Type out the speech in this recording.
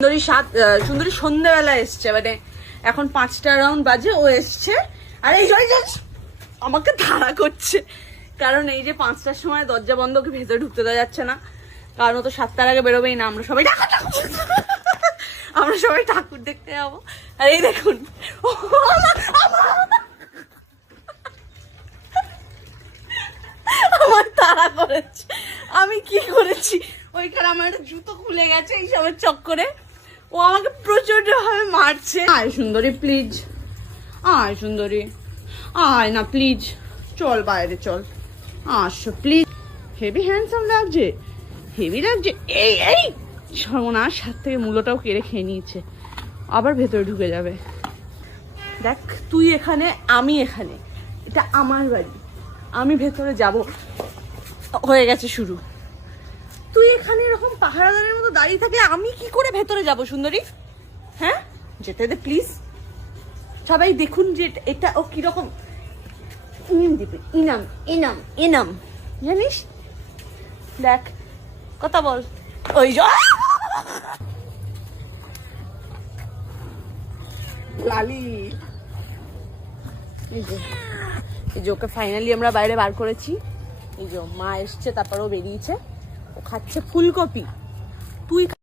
সুন্দরী সন্ধ্যাবেলা এসছে, মানে এখন 5টা রাউন্ড বাজে, ও এসছে আর এই আমাকে ধারা করছে, কারণ এই যে 5টার সময় দরজা বন্ধ, ওকে ভেতরে ঢুকতে দেওয়া যাচ্ছে না, কারণ ও তো 7টার আগে বেরোবেই না। আমরা সবাই ঠাকুর দেখতে যাবো। আর এই দেখুন আমার তাড়া করেছে, আমি কি করেছি, ওইখানে আমার একটা জুতো খুলে গেছে এইসবের চক্করে, ও আমাকে প্রচন্ড ভাবে মারছে। আয় সুন্দরী প্লিজ, আয় সুন্দরী, আয় না প্লিজ, চল বাইরে চল, আসো প্লিজ। হেভি হ্যান্ডসাম লাগছে, হেভি লাগছে। এই এই সর্বনাশ, হাত থেকে মূলোটাও কেড়ে খেয়ে নিয়েছে, আবার ভেতরে ঢুকে যাবে। দেখ তুই এখানে, আমি এখানে, এটা আমার বাড়ি, আমি ভেতরে যাব, হয়ে গেছে শুরু। তুই এখানে এরকম পাহারাদারের মতো দাঁড়িয়ে থাকলে আমি কি করে ভেতরে যাব সুন্দরী? হ্যাঁ যেতে দে প্লিজ, সবাই দেখুন যে এটা ও কিরকম ইনাম দিবে, ইনাম ইনাম ইনাম, জানিস? দেখ কথা বল, ওই লালি, এই যে ওকে ফাইনালি আমরা বাইরে বার করেছি। এই যে মা এসছে, তারপর ও বেরিয়েছে, ও খাচ্ছে ফুলকপি। তুই